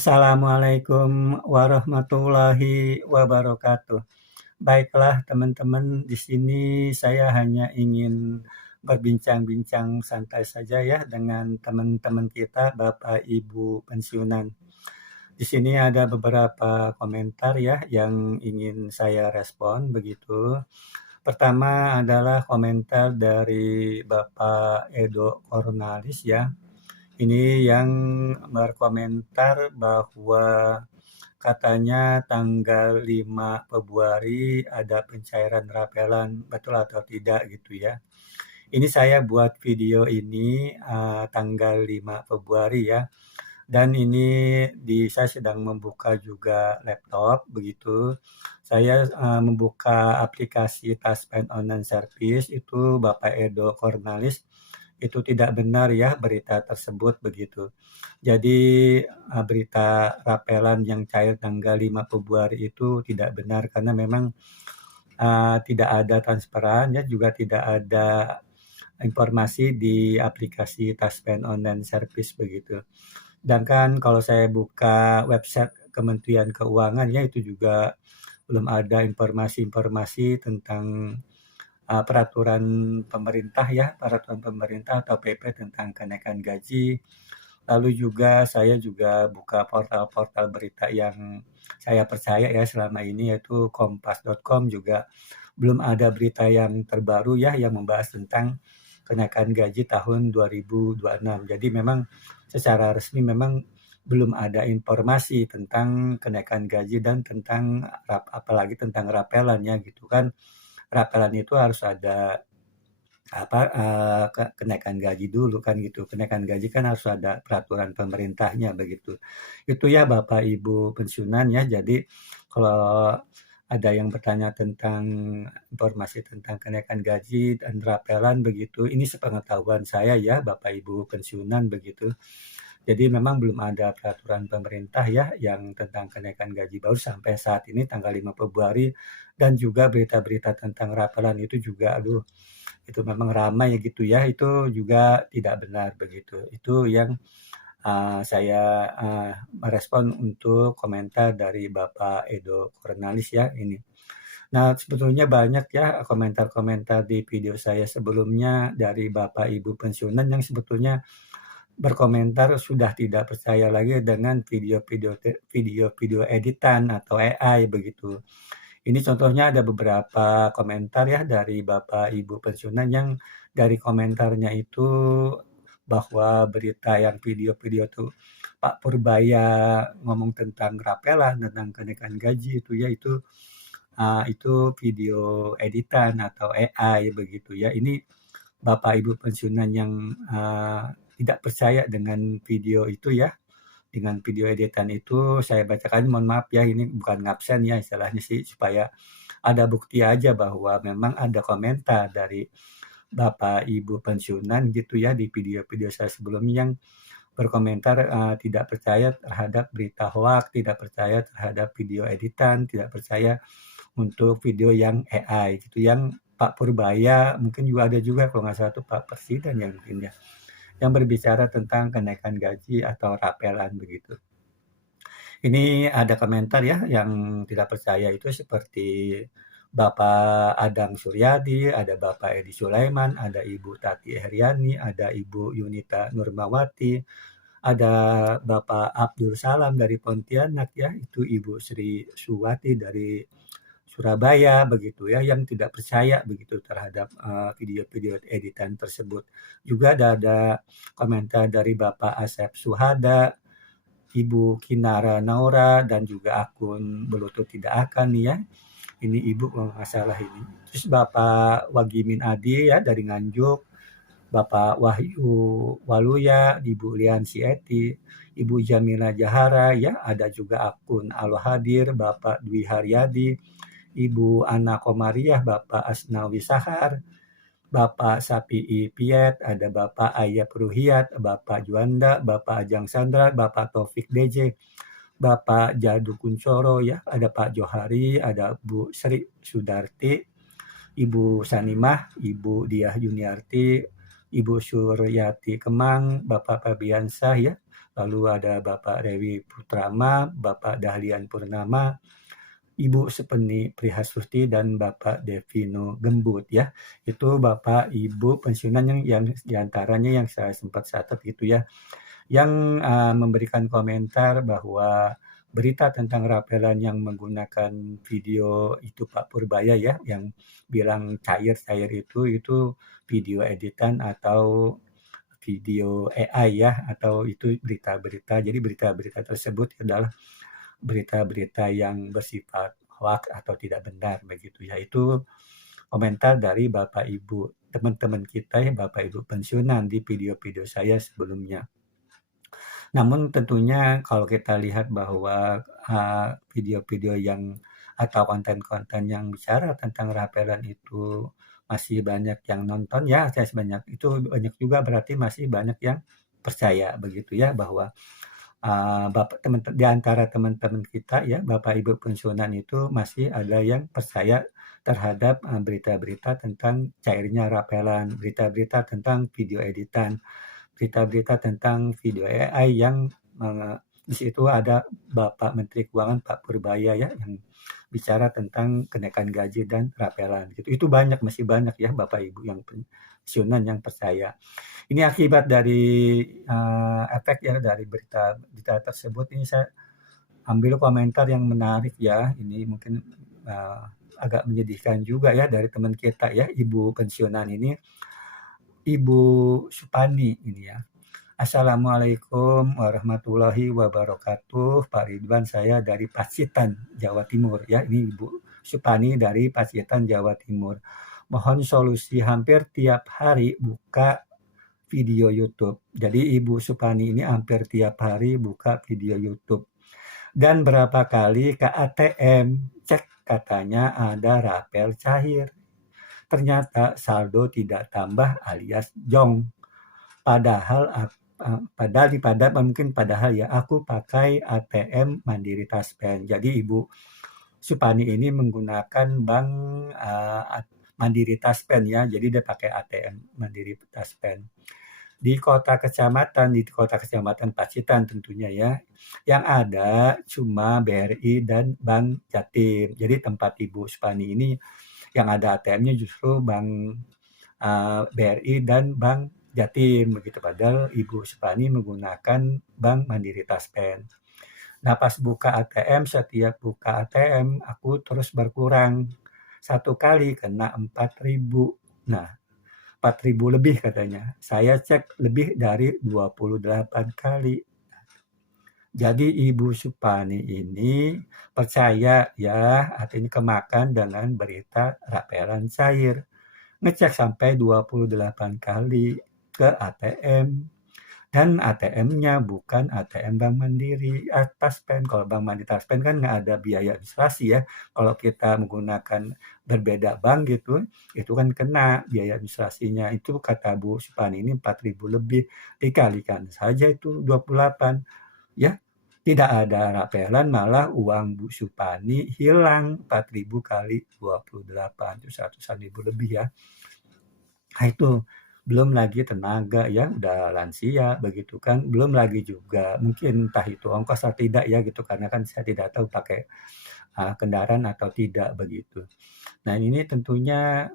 Assalamualaikum warahmatullahi wabarakatuh. Baiklah teman-teman, di sini saya hanya ingin berbincang-bincang santai saja ya dengan teman-teman kita, Bapak Ibu pensiunan. Di sini ada beberapa komentar ya yang ingin saya respon begitu. Pertama adalah komentar dari Bapak Edo Kornalis ya. Ini yang berkomentar bahwa katanya tanggal 5 Februari ada pencairan rapelan, betul atau tidak gitu ya. Ini saya buat video ini tanggal 5 Februari ya. Dan ini saya sedang membuka juga laptop begitu. Saya membuka aplikasi Taspen Online Service itu Bapak Edo Kornalis. Itu tidak benar ya berita tersebut begitu. Jadi berita rapelan yang cair tanggal 5 Februari itu tidak benar karena memang tidak ada transparan ya, juga tidak ada informasi di aplikasi Taspen Online Service begitu. Sedangkan kalau saya buka website Kementerian Keuangan ya itu juga belum ada informasi-informasi tentang peraturan pemerintah ya, peraturan pemerintah atau PP tentang kenaikan gaji. Lalu juga saya juga buka portal-portal berita yang saya percaya ya selama ini yaitu kompas.com juga belum ada berita yang terbaru ya yang membahas tentang kenaikan gaji tahun 2026. Jadi memang secara resmi memang belum ada informasi tentang kenaikan gaji dan tentang apalagi tentang rapelan ya gitu kan. Rapelan itu harus ada kenaikan gaji dulu kan gitu. Kenaikan gaji kan harus ada peraturan pemerintahnya begitu. Itu ya Bapak Ibu pensiunan ya. Jadi kalau ada yang bertanya tentang informasi tentang kenaikan gaji dan rapelan begitu, ini sepengetahuan saya ya Bapak Ibu pensiunan begitu. Jadi memang belum ada peraturan pemerintah ya yang tentang kenaikan gaji baru sampai saat ini tanggal 5 Februari dan juga berita-berita tentang rapelan itu juga itu memang ramai gitu ya, itu juga tidak benar begitu. Itu yang saya merespon untuk komentar dari Bapak Edo Kornalis ya ini. Nah, sebetulnya banyak ya komentar-komentar di video saya sebelumnya dari Bapak Ibu pensiunan yang sebetulnya berkomentar sudah tidak percaya lagi dengan video-video editan atau AI begitu. Ini contohnya ada beberapa komentar ya dari Bapak Ibu pensiunan yang dari komentarnya itu bahwa berita yang video-video tuh Pak Purbaya ngomong tentang rapelan, tentang kenaikan gaji itu ya itu video editan atau AI begitu ya. Ini Bapak Ibu pensiunan yang tidak percaya dengan video itu ya, dengan video editan itu saya bacakan, mohon maaf ya ini bukan ngabsen ya istilahnya sih, supaya ada bukti aja bahwa memang ada komentar dari Bapak Ibu pensiunan gitu ya di video-video saya sebelumnya yang berkomentar tidak percaya terhadap berita hoak, tidak percaya terhadap video editan, tidak percaya untuk video yang AI gitu, yang Pak Purbaya mungkin juga ada juga kalau nggak salah itu Pak Presiden ya mungkin ya, yang berbicara tentang kenaikan gaji atau rapelan begitu. Ini ada komentar ya yang tidak percaya itu seperti Bapak Adang Suryadi, ada Bapak Edi Sulaiman, ada Ibu Tati Heriani, ada Ibu Yunita Nurmawati, ada Bapak Abdul Salam dari Pontianak ya, itu Ibu Sri Suwati dari Surabaya begitu ya, yang tidak percaya begitu terhadap video-video editan tersebut. Juga ada komentar dari Bapak Asep Suhada, Ibu Kinara Naura, dan juga akun Belutut Tidak Akan nih ya. Ini Ibu kalau nggak salah ini. Terus Bapak Wagimin Adi ya dari Nganjuk, Bapak Wahyu Waluya, Ibu Liansi Eti, Ibu Jamila Jahara ya, ada juga akun Al-Hadir, Bapak Dwi Haryadi, Ibu Ana Komariah, Bapak Asnawi Sahar, Bapak Sapi'i Piet, ada Bapak Ayap Ruhiyat, Bapak Juanda, Bapak Ajang Sandra, Bapak Taufik DJ, Bapak Jadu Kuncoro ya, ada Pak Johari, ada Bu Sri Sudarti, Ibu Sanimah, Ibu Diah Juniarti, Ibu Suryati Kemang, Bapak Fabiansah ya, lalu ada Bapak Rewi Putrama, Bapak Dahlian Purnama, Ibu Supeni Prihasuti, dan Bapak Devino Gembut ya. Itu Bapak Ibu pensiunan yang diantaranya yang saya sempat catat gitu ya, yang memberikan komentar bahwa berita tentang rapelan yang menggunakan video itu Pak Purbaya ya, yang bilang cair-cair itu video editan atau video AI ya, atau itu berita-berita. Jadi berita-berita tersebut adalah berita-berita yang bersifat hoax atau tidak benar begitu ya. Itu komentar dari Bapak Ibu teman-teman kita ya, Bapak Ibu pensiunan di video-video saya sebelumnya. Namun tentunya kalau kita lihat bahwa video-video yang atau konten-konten yang bicara tentang rapelan itu masih banyak yang nonton ya, saya sebanyak itu banyak juga berarti masih banyak yang percaya begitu ya, bahwa di antara teman-teman kita ya, Bapak Ibu pensiunan itu masih ada yang percaya terhadap berita-berita tentang cairnya rapelan, berita-berita tentang video editan, berita-berita tentang video AI yang di situ ada Bapak Menteri Keuangan Pak Purbaya ya, yang bicara tentang kenaikan gaji dan rapelan gitu. Itu banyak, masih banyak ya Bapak Ibu yang pensiunan yang percaya. Ini akibat dari efek ya dari berita tersebut. Ini saya ambil komentar yang menarik ya. Ini mungkin agak menyedihkan juga ya dari teman kita ya, Ibu pensiunan ini, Ibu Supani ini ya. Assalamualaikum warahmatullahi wabarakatuh. Pak Ridwan, saya dari Pacitan, Jawa Timur ya. Ini Ibu Supani dari Pacitan, Jawa Timur. Mohon solusi, hampir tiap hari buka video YouTube. Jadi Ibu Supani ini hampir tiap hari buka video YouTube. Dan berapa kali ke ATM, cek katanya ada rapel cair. Ternyata saldo tidak tambah alias jong. Padahal ya aku pakai ATM Mandiri Taspen. Jadi Ibu Supani ini menggunakan bank Mandiri Taspen ya. Jadi dia pakai ATM Mandiri Taspen. Di kota kecamatan Pacitan tentunya ya. Yang ada cuma BRI dan Bank Jatim. Jadi tempat Ibu Supani ini yang ada ATM-nya justru Bank BRI dan Bank Jatim begitu, padahal Ibu Supani menggunakan Bank Mandiri Taspen. Nah pas setiap buka ATM aku terus berkurang. Satu kali kena 4.000. Nah 4.000 lebih katanya. Saya cek lebih dari 28 kali. Jadi Ibu Supani ini percaya ya, artinya kemakan dengan berita rapelan cair. Ngecek sampai 28 kali ke ATM, dan ATM-nya bukan ATM Bank Mandiri Taspen. Kalau Bank Mandiri Taspen kan nggak ada biaya administrasi ya. Kalau kita menggunakan berbeda bank gitu, itu kan kena biaya administrasinya. Itu kata Bu Supani ini 4.000 lebih, dikalikan saja itu 28 ya. Tidak ada rapelan, malah uang Bu Supani hilang 4.000 kali 28, itu 100.000 lebih ya. Nah itu belum lagi tenaga ya, udah lansia begitu kan, belum lagi juga mungkin entah itu ongkos atau tidak ya gitu, karena kan saya tidak tahu pakai kendaraan atau tidak begitu. Nah ini tentunya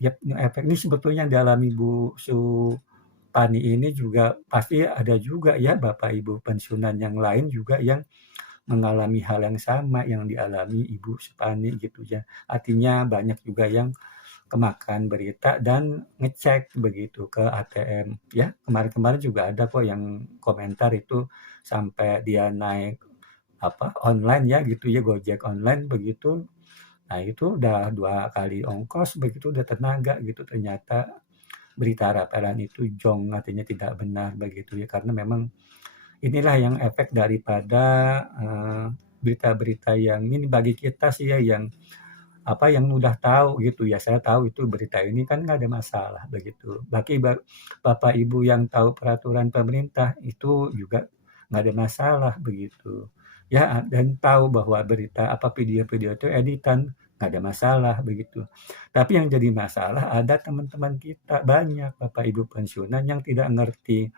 ya, efek ini sebetulnya yang dialami Bu Supani ini juga pasti ada juga ya Bapak Ibu pensiunan yang lain juga yang mengalami hal yang sama yang dialami Ibu Supani gitu ya. Artinya banyak juga yang kemakan berita dan ngecek begitu ke ATM ya. Kemarin-kemarin juga ada kok yang komentar itu sampai dia naik online ya gitu ya, Gojek online begitu. Nah itu udah 2 kali ongkos begitu, udah tenaga gitu, ternyata berita rapelan itu jong, artinya tidak benar begitu ya. Karena memang inilah yang efek daripada berita-berita yang ini bagi kita sih ya, yang yang udah tahu gitu ya, saya tahu itu berita ini kan nggak ada masalah begitu. Bagi Bapak Ibu yang tahu peraturan pemerintah itu juga nggak ada masalah begitu. Ya, dan tahu bahwa berita video-video itu editan nggak ada masalah begitu. Tapi yang jadi masalah ada teman-teman kita banyak Bapak Ibu pensiunan yang tidak ngerti,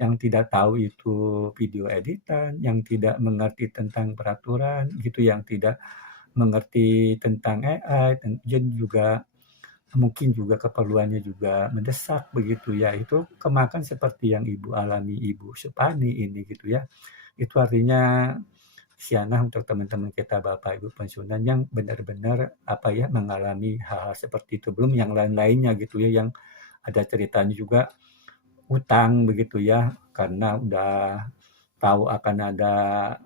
yang tidak tahu itu video editan, yang tidak mengerti tentang peraturan gitu, yang tidak mengerti tentang AI, dan juga mungkin juga keperluannya juga mendesak begitu ya. Itu kemakan seperti yang Ibu alami Ibu Supani ini gitu ya. Itu artinya sianah untuk teman-teman kita Bapak Ibu pensiunan yang benar-benar apa ya, mengalami hal-hal seperti itu. Belum yang lain-lainnya gitu ya, yang ada ceritanya juga utang begitu ya, karena udah tahu akan ada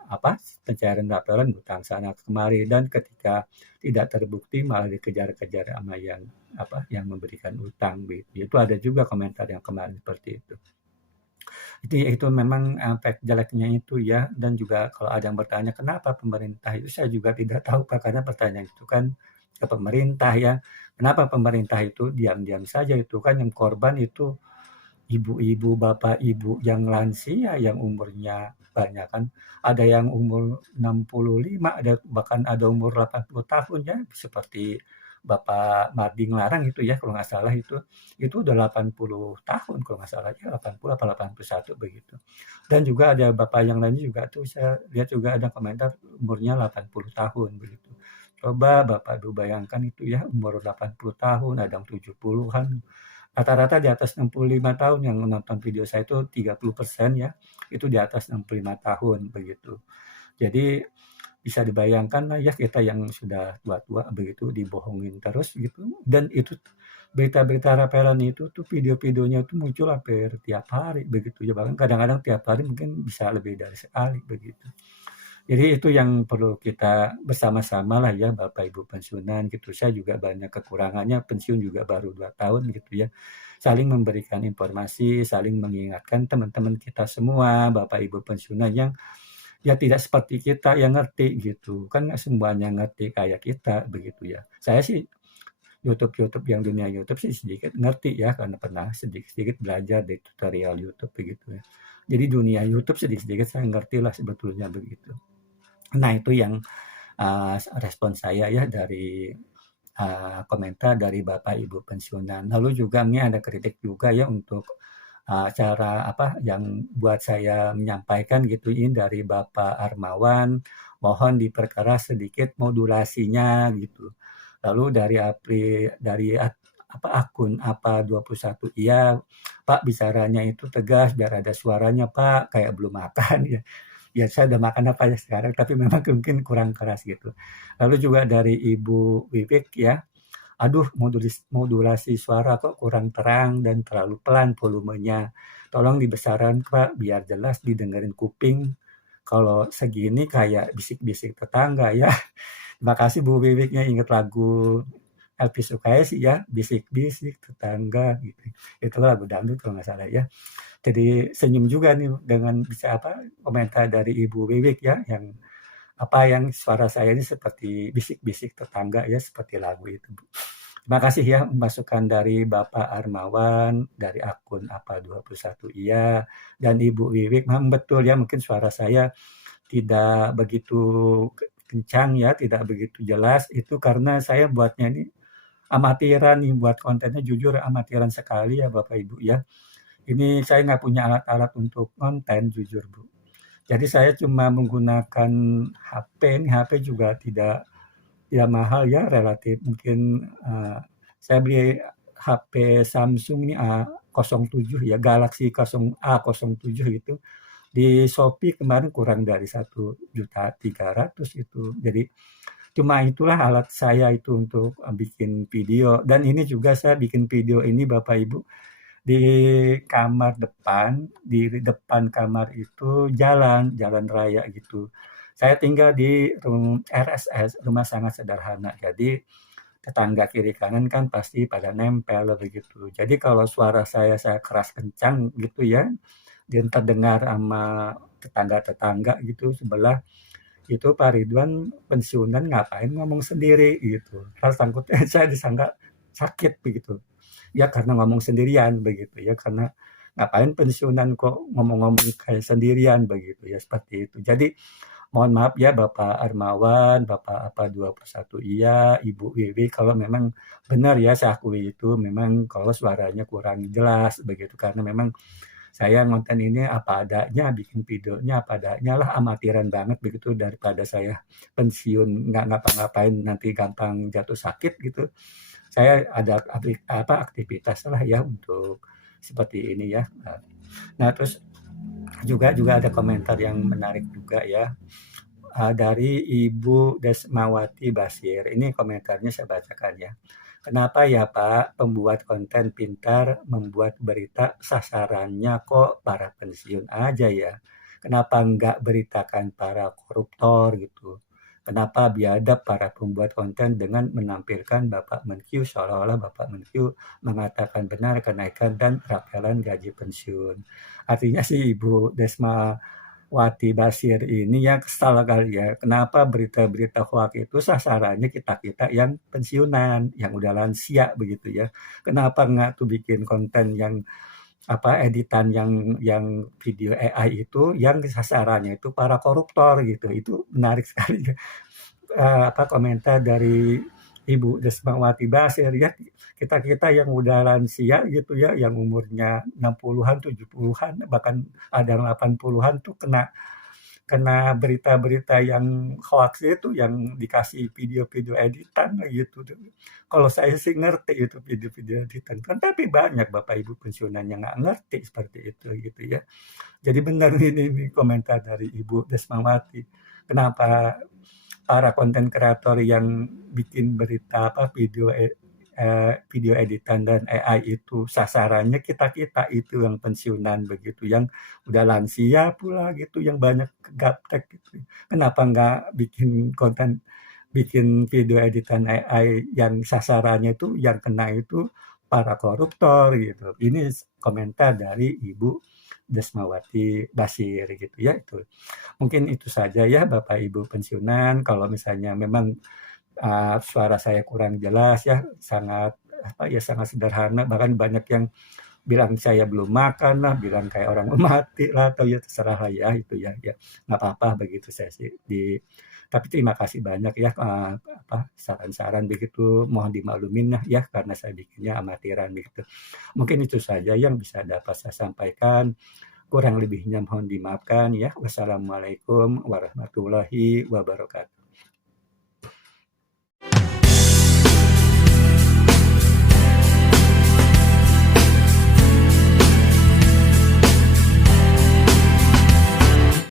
apa, pencairan laporan utang sana kemari, dan ketika tidak terbukti malah dikejar-kejar sama yang apa, yang memberikan utang begitu. Itu ada juga komentar yang kemarin seperti itu. Itu memang efek jeleknya itu ya, dan juga kalau ada yang bertanya, "Kenapa pemerintah?" Itu saya juga tidak tahu Pak, karena pertanyaan itu kan ke pemerintah ya. Kenapa pemerintah itu diam-diam saja, itu kan yang korban itu ibu-ibu, bapak ibu yang lansia, yang umurnya banyak kan. Ada yang umur 65, ada bahkan ada umur 80 tahun ya, seperti Bapak Marding Larang itu ya, kalau nggak salah itu udah 80 tahun kalau nggak salah ya, 80 apa 81 begitu. Dan juga ada bapak yang lain juga tuh saya lihat juga ada komentar umurnya 80 tahun begitu. Coba Bapak Ibu bayangkan itu ya, umur 80 tahun, ada yang 70-an. Rata-rata di atas 65 tahun yang menonton video saya itu 30% ya, itu di atas 65 tahun begitu. Jadi bisa dibayangkan lah ya, kita yang sudah tua-tua begitu dibohongin terus gitu, dan itu berita-berita rapelan itu tuh video-videonya tuh muncul hampir tiap hari begitu ya, bahkan kadang-kadang tiap hari mungkin bisa lebih dari sekali begitu. Jadi itu yang perlu kita bersama-sama lah ya Bapak Ibu pensiunan gitu. Saya juga banyak kekurangannya, pensiun juga baru 2 tahun gitu ya. Saling memberikan informasi, saling mengingatkan teman-teman kita semua, Bapak Ibu pensiunan yang ya tidak seperti kita yang ngerti gitu. Kan nggak semuanya ngerti kayak kita begitu ya. Saya sih YouTube-YouTube yang dunia YouTube sih sedikit ngerti ya, karena pernah sedikit-sedikit belajar di tutorial YouTube begitu ya. Jadi dunia YouTube sedikit-sedikit saya ngerti lah sebetulnya begitu. Nah itu yang respon saya ya dari komentar dari Bapak Ibu pensiunan. Lalu juga ini ada kritik juga ya untuk cara apa yang buat saya menyampaikan gitu ini dari Bapak Armawan, mohon diperkeras sedikit modulasinya gitu. Lalu dari akun apa 21, iya Pak bicaranya itu tegas biar ada suaranya Pak, kayak belum makan ya. Ya saya udah makan apa ya sekarang, tapi memang mungkin kurang keras gitu. Lalu juga dari Ibu Wiwik ya, "Aduh modulasi suara kok kurang terang dan terlalu pelan volumenya. Tolong dibesarkan Pak, biar jelas didengerin kuping. Kalau segini kayak bisik-bisik tetangga ya." Terima kasih Bu Wiwiknya inget lagu Elvy Sukaesih ya, "Bisik-bisik tetangga" gitu. Itu lagu dangdut kalau nggak salah ya. Jadi senyum juga nih dengan bisa apa, komentar dari Ibu Wiwik ya, yang suara saya ini seperti bisik-bisik tetangga ya, seperti lagu itu, Bu. Terima kasih ya masukan dari Bapak Armawan, dari akun apa 21 iya, dan Ibu Wiwik, memang betul ya mungkin suara saya tidak begitu kencang ya, tidak begitu jelas, itu karena saya buatnya ini amatiran nih, buat kontennya jujur amatiran sekali ya Bapak Ibu ya. Ini saya nggak punya alat-alat untuk konten jujur Bu. Jadi saya cuma menggunakan HP, ini HP juga tidak mahal ya, relatif mungkin, saya beli HP Samsung ini A07 ya, Galaxy A07 itu, di Shopee kemarin kurang dari 1.300.000 itu. Jadi cuma itulah alat saya itu untuk, bikin video, dan ini juga saya bikin video ini Bapak Ibu, di kamar depan, di depan kamar itu jalan raya gitu. Saya tinggal di RSS, rumah sangat sederhana. Jadi tetangga kiri kanan kan pasti pada nempel begitu. Jadi kalau suara saya keras kencang gitu ya, dan terdengar sama tetangga-tetangga gitu sebelah, itu Pak Ridwan pensiunan ngapain ngomong sendiri gitu. Terus takutnya saya disangka sakit begitu. Ya karena ngomong sendirian begitu ya, karena ngapain pensiunan kok ngomong-ngomong kayak sendirian begitu ya, seperti itu. Jadi mohon maaf ya Bapak Armawan, Bapak apa 21 iya, Ibu Wiwi kalau memang benar ya saya akui itu memang kalau suaranya kurang jelas begitu, karena memang saya ngonten ini apa adanya, bikin videonya apa adanya lah, amatiran banget begitu daripada saya pensiun nggak ngapa-ngapain nanti gampang jatuh sakit gitu. Saya ada aktivitas lah ya untuk seperti ini ya. Nah, terus juga ada komentar yang menarik juga ya, dari Ibu Desmawati Basir. Ini komentarnya saya bacakan ya. "Kenapa ya Pak, pembuat konten pintar membuat berita sasarannya kok para pensiun aja ya? Kenapa nggak beritakan para koruptor gitu? Kenapa biadab para pembuat konten dengan menampilkan Bapak Menkyu seolah-olah Bapak Menkyu mengatakan benar kenaikan dan rapelan gaji pensiun?" Artinya sih Ibu Desmawati Basir ini ya kesal kali ya, kenapa berita-berita hoak itu sasarannya kita-kita yang pensiunan, yang udah lansia begitu ya. Kenapa nggak tuh bikin konten yang editan yang video AI itu yang sasarannya itu para koruptor gitu. Itu menarik sekali ya, komentar dari Ibu Desmawati Basir ya. Kita-kita yang udah lansia gitu ya, yang umurnya 60-an, 70-an, bahkan ada yang 80-an tuh kena kena berita-berita yang hoaks itu, yang dikasih video-video editan gitu tuh. Kalau saya sih ngerti itu video-video editan kan, tapi banyak Bapak Ibu pensiunan yang nggak ngerti seperti itu gitu ya. Jadi benar ini komentar dari Ibu Desmawati. Kenapa para konten kreator yang bikin berita video editan dan AI itu sasarannya kita-kita itu yang pensiunan begitu, yang udah lansia pula gitu, yang banyak gaptek gitu. Kenapa nggak bikin video editan AI yang sasarannya itu yang kena itu para koruptor gitu. Ini komentar dari Ibu Desmawati Basir gitu ya itu. Mungkin itu saja ya Bapak Ibu pensiunan, kalau misalnya memang suara saya kurang jelas ya, sangat sederhana, bahkan banyak yang bilang saya belum makan lah, bilang kayak orang mau mati lah, atau ya terserah lah ya itu ya, ya nggak apa-apa begitu saya sih. Tapi terima kasih banyak ya, saran-saran begitu, mohon dimaklumin ya karena saya bikinnya amatiran begitu. Mungkin itu saja yang bisa dapat saya sampaikan, kurang lebihnya mohon dimaafkan ya. Wassalamualaikum warahmatullahi wabarakatuh.